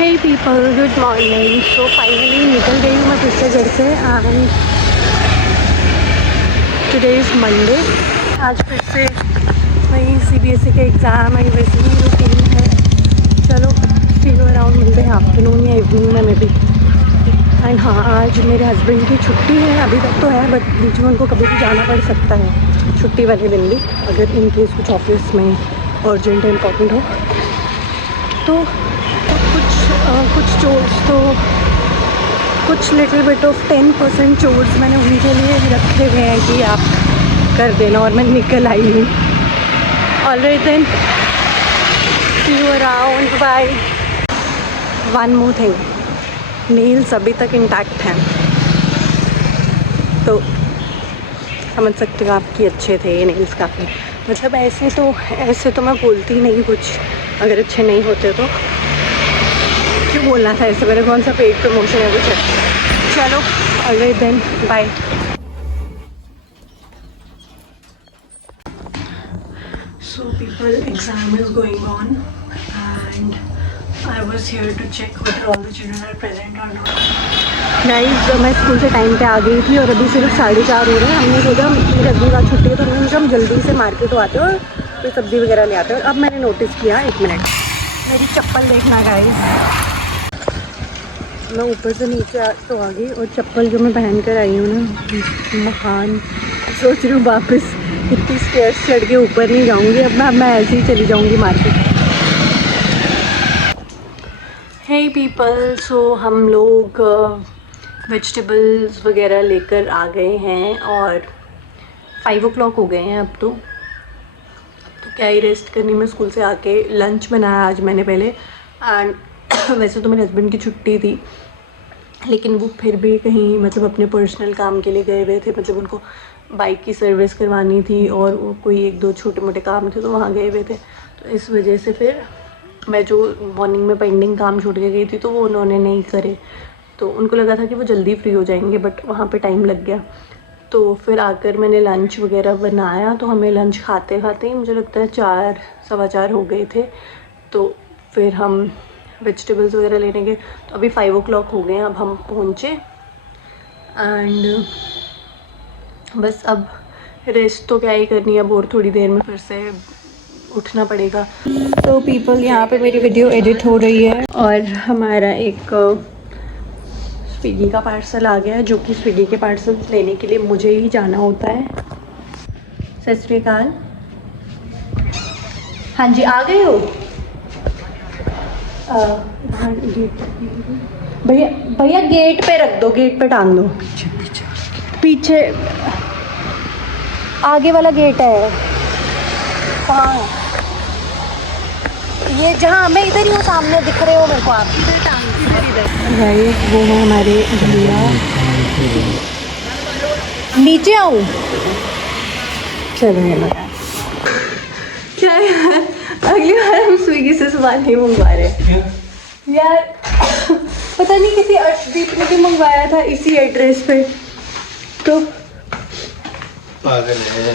हे people, good morning. So finally निकल गई हूँ मैं फिर से घर से एंड टुडे इज़ मंडे। आज फिर से वही CBSE के एग्ज़ाम है, वैसे ही रूटीन है। चलो सी यू अराउंड मिलते हैं आफ्टरनून या इवनिंग में भी। एंड हाँ, आज मेरे हस्बैंड की छुट्टी है, अभी तक तो है बट बीच में उनको कभी भी जाना पड़ सकता है छुट्टी वाले दिन भी, अगर इन केस कुछ ऑफिस में अर्जेंट है, इम्पॉर्टेंट हो तो कुछ चोर्स तो कुछ लिटिल बिट ऑफ 10% चोर्स मैंने उनके लिए रखे हुए हैं कि आप कर देना, और मैं निकल आई हूँ। Alright then, see you around. Bye. One more thing, nails अभी तक इंटैक्ट हैं तो समझ सकते हो आप कि अच्छे थे ये नेल्स काफ़ी। मतलब ऐसे तो मैं बोलती नहीं कुछ, अगर अच्छे नहीं होते तो क्यों बोलना था ऐसे, मेरे कौन सा पेड प्रमोशन है कुछ। चलो alright then, bye. So people, exam is going on and I was here to check whether all the children are present और नॉट। गाइस, मैं स्कूल से टाइम पे आ गई थी और अभी सिर्फ 4:30 हो रहे हैं। हमने सोचा मेरी अगली बार छुट्टी है तो हमने सोचा हम जल्दी से मार्केट आते हैं और कोई सब्ज़ी वगैरह ले आते हैं। अब मैंने नोटिस किया, 1 मिनट, मेरी चप्पल देखना गाइस। मैं ऊपर से नीचे तो आ गई और चप्पल जो मैं पहन कर आई हूँ ना, महान। सोच रही हूँ वापस इतनी स्टेयर्स चढ़ के ऊपर नहीं जाऊँगी, अब मैं ऐसे ही चली जाऊँगी मार्केट। हे पीपल, सो हम लोग वेजिटेबल्स वगैरह लेकर आ गए हैं और 5 o'clock हो गए हैं अब तो क्या ही रेस्ट करनी। मैं स्कूल से आके लंच बनाया आज मैंने पहले, एंड वैसे तो मेरे हस्बैंड की छुट्टी थी लेकिन वो फिर भी कहीं मतलब अपने पर्सनल काम के लिए गए हुए थे। मतलब उनको बाइक की सर्विस करवानी थी और वो कोई 1-2 छोटे मोटे काम थे तो वहाँ गए हुए थे। तो इस वजह से फिर मैं जो मॉर्निंग में पेंडिंग काम छोड़ के गई थी तो वो उन्होंने नहीं करे। तो उनको लगा था कि वो जल्दी फ्री हो जाएंगे बट वहाँ पे टाइम लग गया। तो फिर आकर मैंने लंच वगैरह बनाया, तो हमें लंच खाते खाते ही मुझे लगता है 4, 4:15 हो गए थे। तो फिर हम वेजिटेबल्स वगैरह लेने गए, तो अभी 5 o'clock हो गए हैं। अब हम पहुँचे एंड बस अब रेस्ट तो क्या ही करनी है, अब और थोड़ी देर में फिर से उठना पड़ेगा। तो पीपल, यहाँ पे मेरी वीडियो एडिट हो रही है और हमारा एक स्विगी का पार्सल आ गया है, जो कि स्विगी के पार्सल लेने के लिए मुझे ही जाना होता है। सत श्री अकाल। हाँ जी, आ गए हो? भैया भैया गेट पे रख दो, गेट पे टांग दो। पीछे आगे वाला गेट है। हाँ, ये जहाँ मैं इधर ही हूँ, सामने दिख रहे हो मेरे को आप। इधर टांग, इधर भाई, वो है हमारे भैया। नीचे आऊँ? चलो क्या यार, अगली बार हम स्विगी से सामान नहीं मंगवा रहे यार। पता नहीं किसी अर्शदीप ने भी मंगवाया था इसी एड्रेस पे, तो पागल है।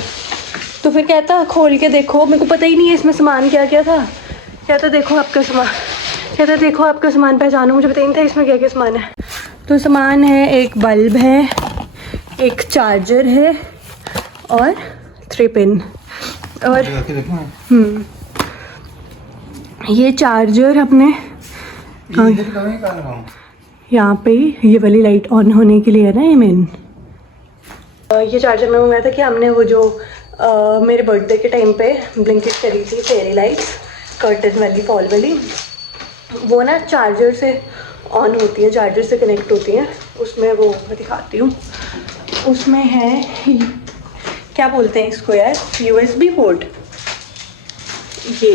तो फिर कहता खोल के देखो, मेरे को पता ही नहीं है इसमें सामान क्या क्या था। कहता देखो आपका सामान, कहता देखो आपका सामान पहचानो, मुझे पता ही नहीं था इसमें क्या क्या सामान है। तो सामान है, एक बल्ब है, एक चार्जर है और 3 पिन। और ये चार्जर अपने यहाँ पे ये वाली लाइट ऑन होने के लिए है ना, ये मेन। ये चार्जर मैं मंगाया था कि हमने वो जो मेरे बर्थडे के टाइम पे ब्लिंकिट करी थी, फेरी लाइट्स कर्टन वाली, फॉल वाली, वो ना चार्जर से ऑन होती है, चार्जर से कनेक्ट होती है। उसमें वो मैं दिखाती हूँ, उसमें है क्या बोलते हैं इसको यार, USB पोर्ट, ये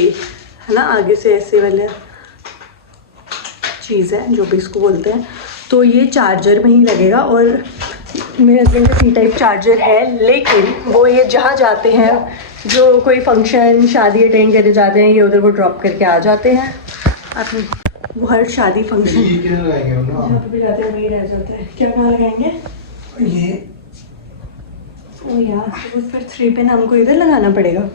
है ना, आगे से ऐसे वाले चीज़ है जो भी इसको बोलते हैं। तो ये चार्जर में ही लगेगा और मेरे हस्बैंड का C टाइप चार्जर है, लेकिन वो ये जहाँ जाते हैं, जो कोई फंक्शन शादी अटेंड करने जाते हैं, ये उधर वो ड्रॉप करके आ जाते हैं। अपने वो हर शादी फंक्शन जहाँ पे भी जाते हैं वही रह जाता है। क्या कहाँ लगाएंगे ये? ओ यार, तो फिर 3 पिन हमको इधर लगाना पड़ेगा।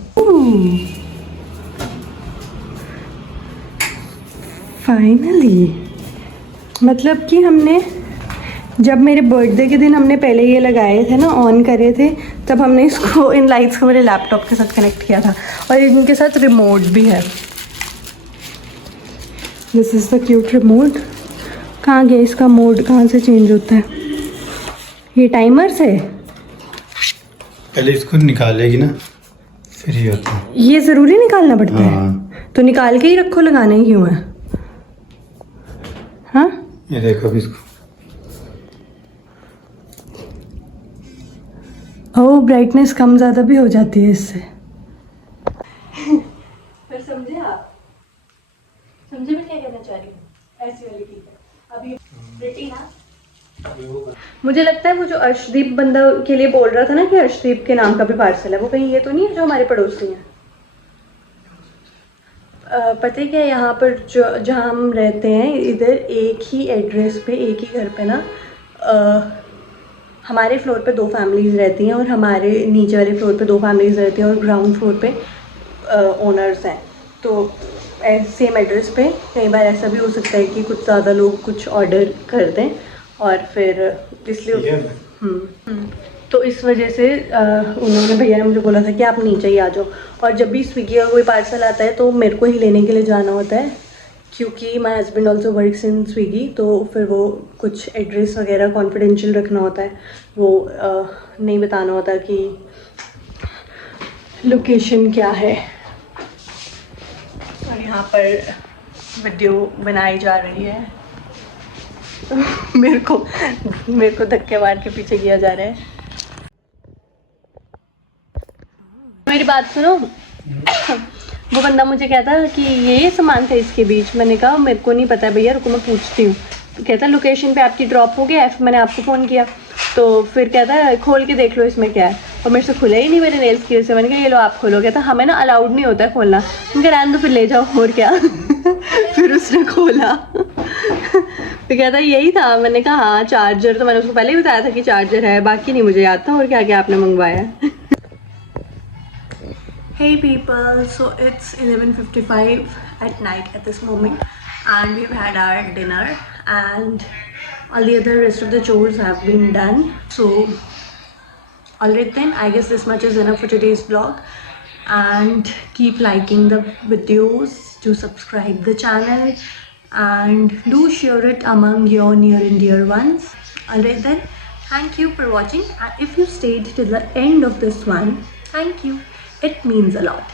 फाइनली मतलब कि हमने जब मेरे बर्थडे के दिन हमने पहले ये लगाए थे ना, ऑन करे थे, तब हमने इसको इन लाइट्स को मेरे लैपटॉप के साथ कनेक्ट किया था और इनके साथ रिमोट भी है। This is the cute remote. कहाँ गया इसका मोड, कहाँ से चेंज होता है? ये टाइमर से पहले इसको निकालेगी ना, फिर ये होता है। ये ज़रूरी निकालना पड़ता है? हाँ। तो निकाल के ही रखो, लगाने ही क्यों है? हाँ ये देखो अभी इसको। ओह, ब्राइटनेस कम ज़्यादा भी हो जाती है इससे। पर समझे आप? समझे मैं क्या कहना चाह रही हूँ? ऐसी वाली ठीक है। अभी प्रिटी ना, मुझे लगता है वो जो अर्शदीप बंदा के लिए बोल रहा था ना कि अर्शदीप के नाम का भी पार्सल है, वो कहीं ये तो नहीं है जो हमारे पड़ोसी हैं? पता है क्या, यहाँ पर जो जहाँ हम रहते हैं इधर एक ही एड्रेस पे, एक ही घर पे ना, हमारे फ्लोर पे 2 फैमिलीज़ रहती हैं और हमारे नीचे वाले फ्लोर पे 2 फैमिलीज़ रहती हैं और ग्राउंड फ्लोर पे ओनर्स हैं। तो सेम एड्रेस पे कई बार ऐसा भी हो सकता है कि कुछ ज़्यादा लोग कुछ ऑर्डर कर दें और फिर इसलिए तो इस वजह से उन्होंने, भैया ने मुझे बोला था कि आप नीचे ही आ जाओ। और जब भी स्विगी का कोई पार्सल आता है तो मेरे को ही लेने के लिए जाना होता है, क्योंकि my husband also works in Swiggy. तो फिर वो कुछ एड्रेस वगैरह कॉन्फिडेंशियल रखना होता है, वो नहीं बताना होता कि लोकेशन क्या है। और यहाँ पर वीडियो बनाई जा रही है तो मेरे को धक्के मार के पीछे किया जा रहा है। मेरी बात सुनो। वो बंदा मुझे कहता कि ये सामान था इसके बीच। मैंने कहा मेरे को नहीं पता भैया, रुको मैं पूछती हूँ। तो कहता लोकेशन पे आपकी ड्रॉप हो गया है, फिर मैंने आपको फ़ोन किया। तो फिर कहता खोल के देख लो इसमें क्या है, और मेरे से खुला ही नहीं मेरे नेल्स की वजह से। मैंने कहा ये लो आप खोलो। कहता हमें ना अलाउड नहीं होता है खोलना। मैंने कहा रहने दो फिर, ले जाओ और क्या। फिर उसने खोला तो कहता यही था। मैंने कहा हाँ चार्जर, तो मैंने उसको पहले ही बताया था कि चार्जर है, बाकी नहीं मुझे याद था और क्या क्या आपने मंगवाया। Hey people, so it's 11:55 at night at this moment and we've had our dinner and all the other rest of the chores have been done. So alright then, I guess this much is enough for today's vlog, and keep liking the videos, do subscribe the channel and do share it among your near and dear ones. Alright then, thank you for watching, and if you stayed till the end of this one, thank you. It means a lot.